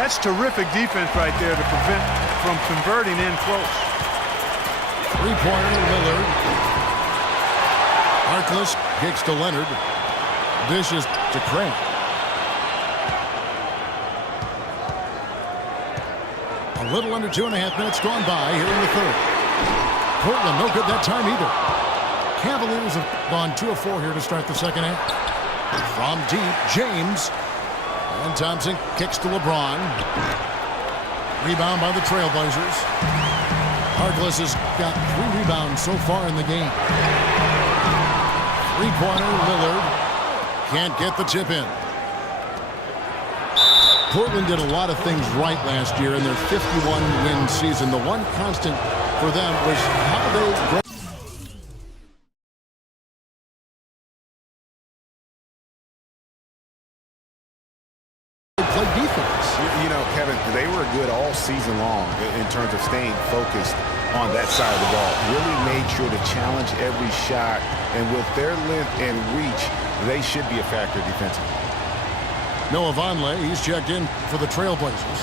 That's terrific defense right there to prevent from converting in close. Three-pointer, Lillard. Harkless kicks to Leonard. Dishes to Craig. A little under 2.5 minutes gone by here in the third. Portland no good that time either. Cavaliers have gone 2 of 4 here to start the second half. From deep, James. And Thompson kicks to LeBron. Rebound by the Trailblazers. Harkless has got 3 rebounds so far in the game. Three-pointer, Lillard. Can't get the tip in. Portland did a lot of things right last year in their 51-win season. The one constant for them was how they play defense. You know, Kevin, they were good all season long in terms of staying focused on that side of the ball. Really made sure to challenge every shot, and with their length and reach, they should be a factor defensively. Noah Vonleh, he's checked in for the Trailblazers.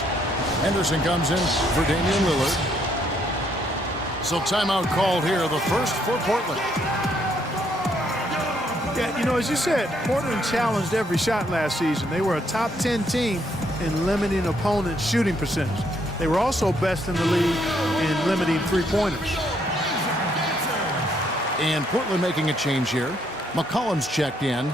Henderson comes in for Damian Lillard. So timeout called here, the first for Portland. Yeah, you know, as you said, Portland challenged every shot last season. They were a top 10 team in limiting opponents' shooting percentage. They were also best in the league in limiting three-pointers. And Portland making a change here. McCollum's checked in.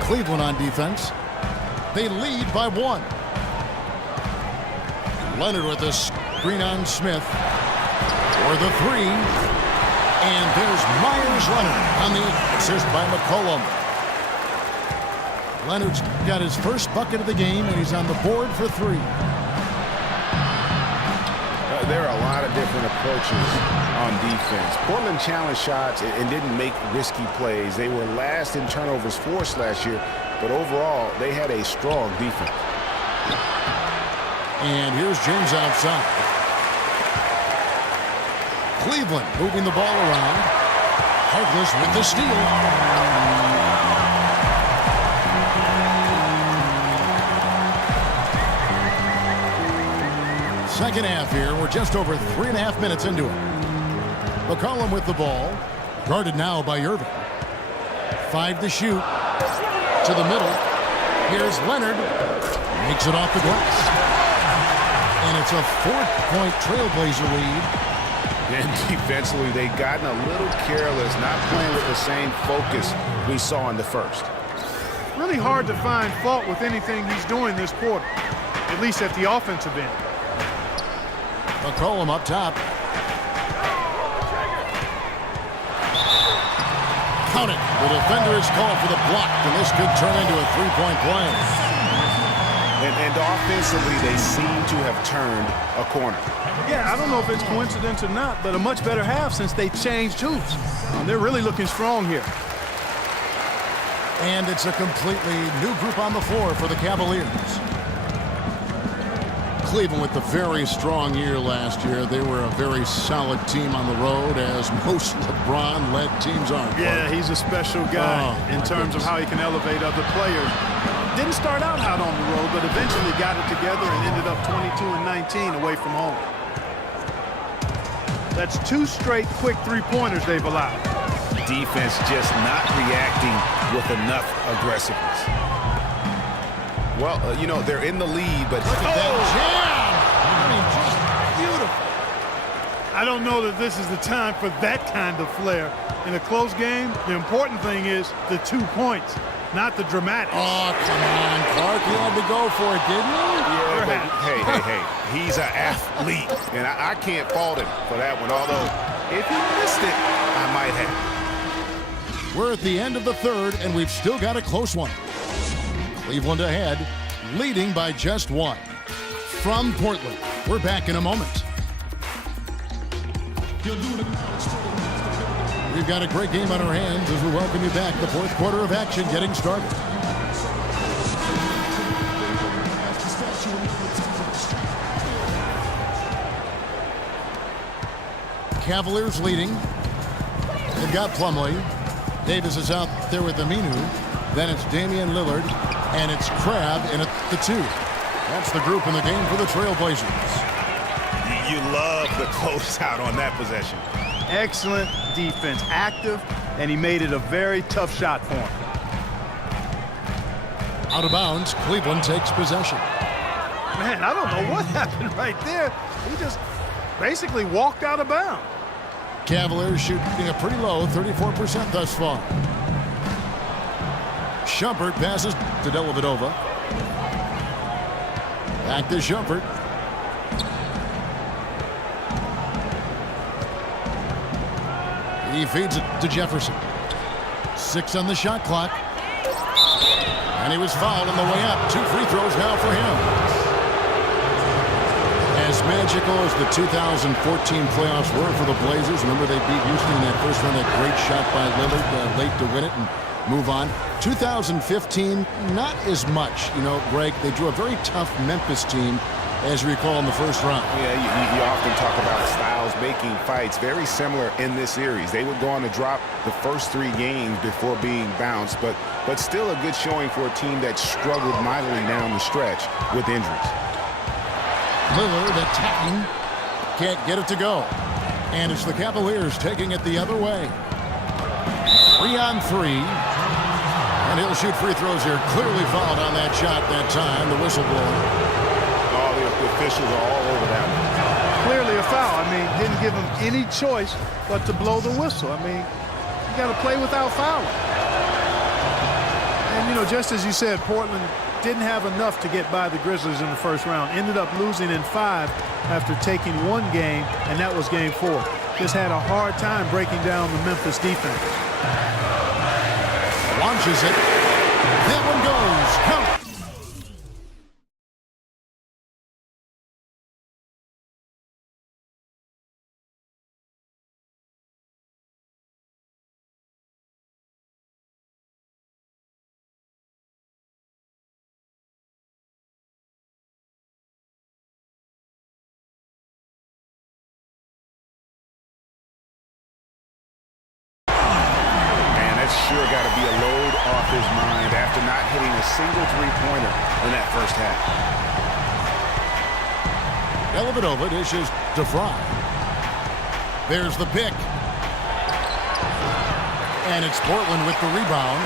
Cleveland on defense. They lead by 1. Leonard with a screen on Smith for the 3. And there's Myers Leonard on the assist by McCollum. Leonard's got his first bucket of the game, and he's on the board for 3. There are a lot of different approaches on defense. Portland challenged shots and didn't make risky plays. They were last in turnovers forced last year, but overall, they had a strong defense. And here's James outside. Cleveland moving the ball around. Harkless with the steal. Second half here. We're just over 3.5 minutes into it. McCollum with the ball. Guarded now by Irving. 5 to shoot. To the middle. Here's Leonard. Makes it off the glass. And it's a 4-point Trailblazer lead. And defensively, they've gotten a little careless, not playing with the same focus we saw in the first. Really hard to find fault with anything he's doing this quarter, at least at the offensive end. McCollum up top. Count it. The defender is called for the block, and this could turn into a 3-point play. And offensively, they seem to have turned a corner. Yeah, I don't know if it's coincidence or not, but a much better half since they changed hoops. They're really looking strong here. And it's a completely new group on the floor for the Cavaliers. Cleveland with a very strong year last year. They were a very solid team on the road, as most LeBron-led teams are. Yeah, he's a special guy in terms of how he can elevate other players. Didn't start out hot on the road, but eventually got it together and ended up 22-19 away from home. That's 2 straight quick three-pointers they've allowed. Defense just not reacting with enough aggressiveness. Well, you know, they're in the lead, but look at that jam! I mean, just beautiful. I don't know that this is the time for that kind of flair. In a close game, the important thing is the 2 points, not the dramatics. Oh, come on, Clark. He had to go for it, didn't he? Yeah, but hey. He's an athlete, and I can't fault him for that one, although if he missed it, I might have. We're at the end of the third, and we've still got a close one. Cleveland ahead, leading by just 1. From Portland, we're back in a moment. We've got a great game on our hands as we welcome you back. The fourth quarter of action getting started. Cavaliers leading. They've got Plumlee. Davis is out there with Aminu. Then it's Damian Lillard. And it's Crabbe in at the 2. That's the group in the game for the Trailblazers. You love the closeout on that possession. Excellent defense, active, and he made it a very tough shot for him. Out of bounds, Cleveland takes possession. Man, I don't know what happened right there. He just basically walked out of bounds. Cavaliers shooting a pretty low 34% thus far. Shumpert passes to Dellavedova. Back to Shumpert. He feeds it to Jefferson. 6 on the shot clock. And he was fouled on the way up. 2 free throws now for him. As magical as the 2014 playoffs were for the Blazers, remember they beat Houston in that first round, that great shot by Lillard late to win it and move on. 2015, not as much. You know, Greg, they drew a very tough Memphis team, as you recall, in the first round. Yeah, you often talk about styles making fights. Very similar in this series. They would go on to drop the first 3 games before being bounced, but still a good showing for a team that struggled mightily down the stretch with injuries. Lillard attacking. Can't get it to go. And it's the Cavaliers taking it the other way. 3 on 3. And he'll shoot free throws here. Clearly fouled on that shot that time. The whistleblower. All the officials are all over that one. Clearly a foul. I mean, didn't give him any choice but to blow the whistle. I mean, you got to play without fouling. And, you know, just as you said, Portland didn't have enough to get by the Grizzlies in the first round. Ended up losing in 5 after taking 1 game, and that was game 4. Just had a hard time breaking down the Memphis defense. Launches it. That one goes. Count. Sure got to be a load off his mind after not hitting a single three-pointer in that first half. Dellavedova dishes to Fry. There's the pick. And it's Portland with the rebound.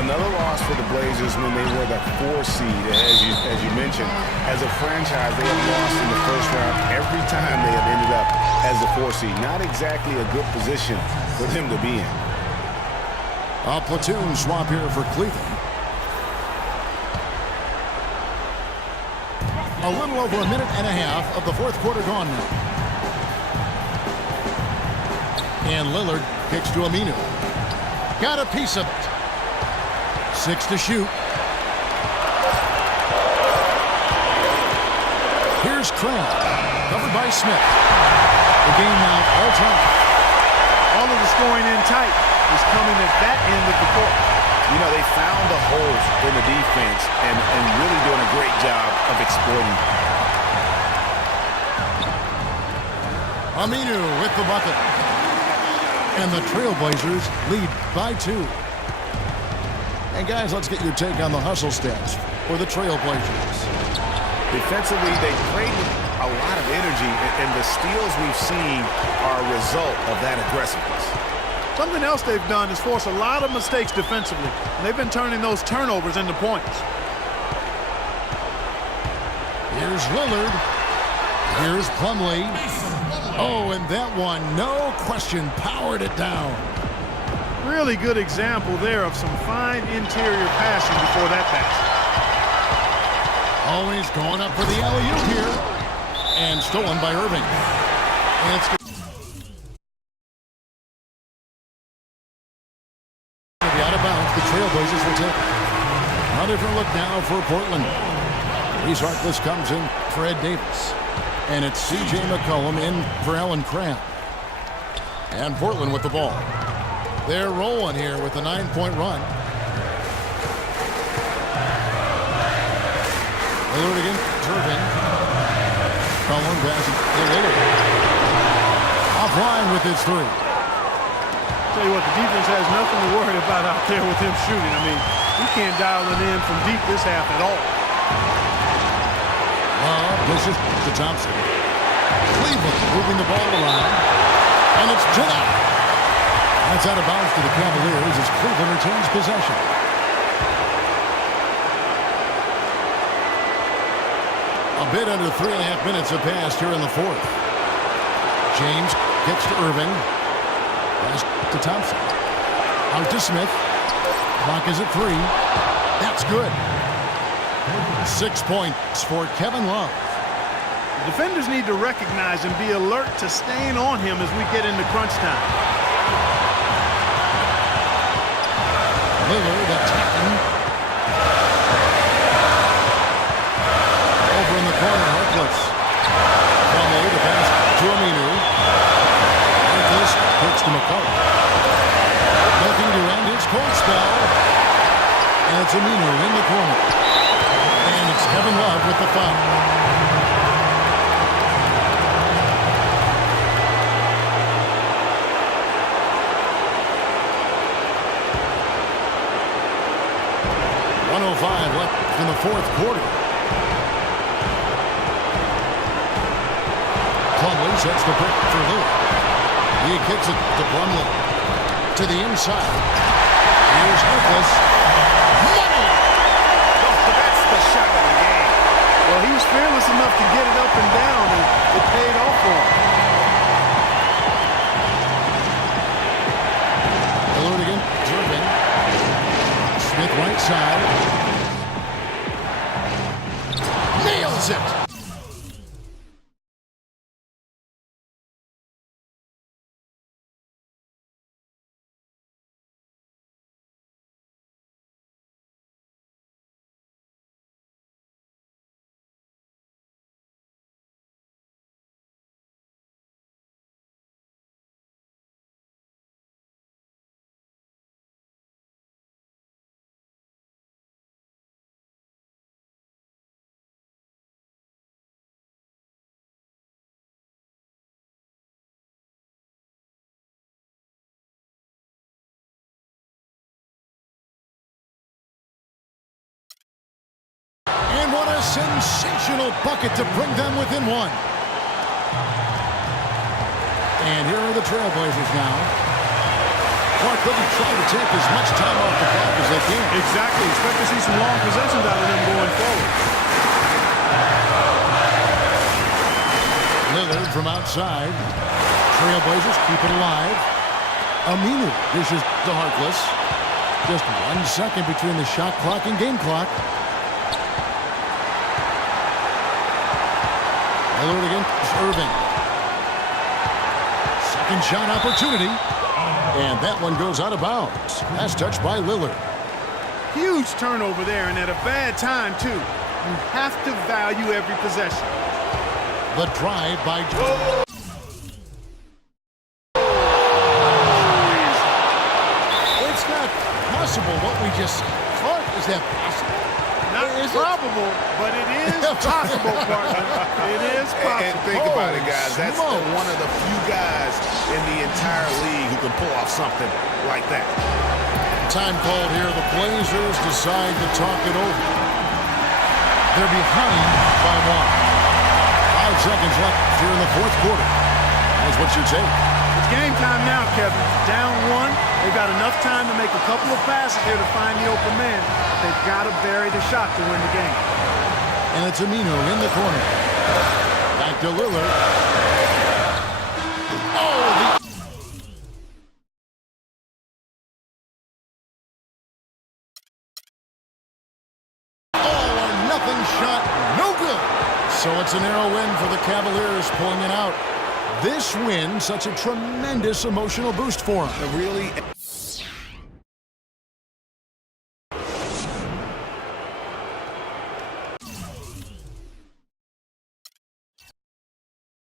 Another loss for the Blazers when they were the 4 seed, as you mentioned. As a franchise, they have lost in the first round every time they have ended up as a 4 seed. Not exactly a good position for them to be in. A platoon swap here for Cleveland. A little over a minute and a half of the fourth quarter gone now. And Lillard kicks to Aminu. Got a piece of it. 6 to shoot. Here's Crabbe, covered by Smith. The game now all time. All of the scoring in tight is coming at that end of the court. You know, they found the holes in the defense and really doing a great job of exploiting. Aminu with the bucket. And the Trailblazers lead by 2. And guys, let's get your take on the hustle stats for the Trailblazers. Defensively, they played with a lot of energy, and the steals we've seen are a result of that aggressiveness. Something else they've done is force a lot of mistakes defensively, and they've been turning those turnovers into points. Here's Lillard. Here's Plumlee. Oh, and that one, no question, powered it down. Really good example there of some fine interior passing before that pass. Always going up for the alley-oop here. And stolen by Irving. And it's out of bounds. The Trailblazers will take a different look now for Portland. Reese Harkless comes in for Ed Davis. And it's C.J. McCollum in for Alan Crabb. And Portland with the ball. They're rolling here with a 9-point run. Lillard against Irving. McCollum passes to Lillard. Offline with his three. Tell you what, the defense has nothing to worry about out there with him shooting. I mean, he can't dial it in from deep this half at all. This is to Thompson. Cleveland moving the ball around. And it's Jenna. That's out of bounds to the Cavaliers as Cleveland retains possession. A bit under 3.5 minutes have passed here in the fourth. James gets to Irving. Pass to Thompson. Out to Smith. Clock is at 3. That's good. 6 points for Kevin Love. The defenders need to recognize and be alert to staying on him as we get into crunch time. Lillard attacking. Over in the corner, Harkless. From A to pass to Aminu. Harkless kicks to McCollum. Looking to end his cold spell. And it's Aminu in the corner. And it's Kevin Love with the foul. Left in the fourth quarter. Plumlee sets the pick for Lillard. He kicks it to Plumlee. To the inside. Here's Harkless. Money! That's the shot of the game. Well, he was fearless enough to get it up and down, and it paid off for him. Lillard again. Irving. Smith right side. Nails it! And what a sensational bucket to bring them within one. And here are the Trailblazers now. Clark looking trying to take as much time off the clock as they can. Exactly. Expect to see some long possessions out of them going forward. Lillard from outside. Trailblazers keep it alive. Aminu dishes to Harkless. Just 1 second between the shot clock and game clock. Lillard against Irving. Second shot opportunity. And that one goes out of bounds. Pass touched by Lillard. Huge turnover there, and at a bad time, too. You have to value every possession. The drive by... It's not possible what we just... Clark, is that possible? Not probable, but it is possible, partner. It is possible. And think about it, guys. That's one of the few guys in the entire league who can pull off something like that. Time called here. The Blazers decide to talk it over. They're behind by 1. 5 seconds left here in the fourth quarter. That's what you take. It's game time now, Kevin. Down 1. They've got enough time to make a couple of passes here to find the open man. They've got to bury the shot to win the game. And it's Aminu in the corner. Back to Lillard. Oh, all or nothing shot, no good. So it's a narrow win for the Cavaliers, pulling it out. This win, such a tremendous emotional boost for them. Really...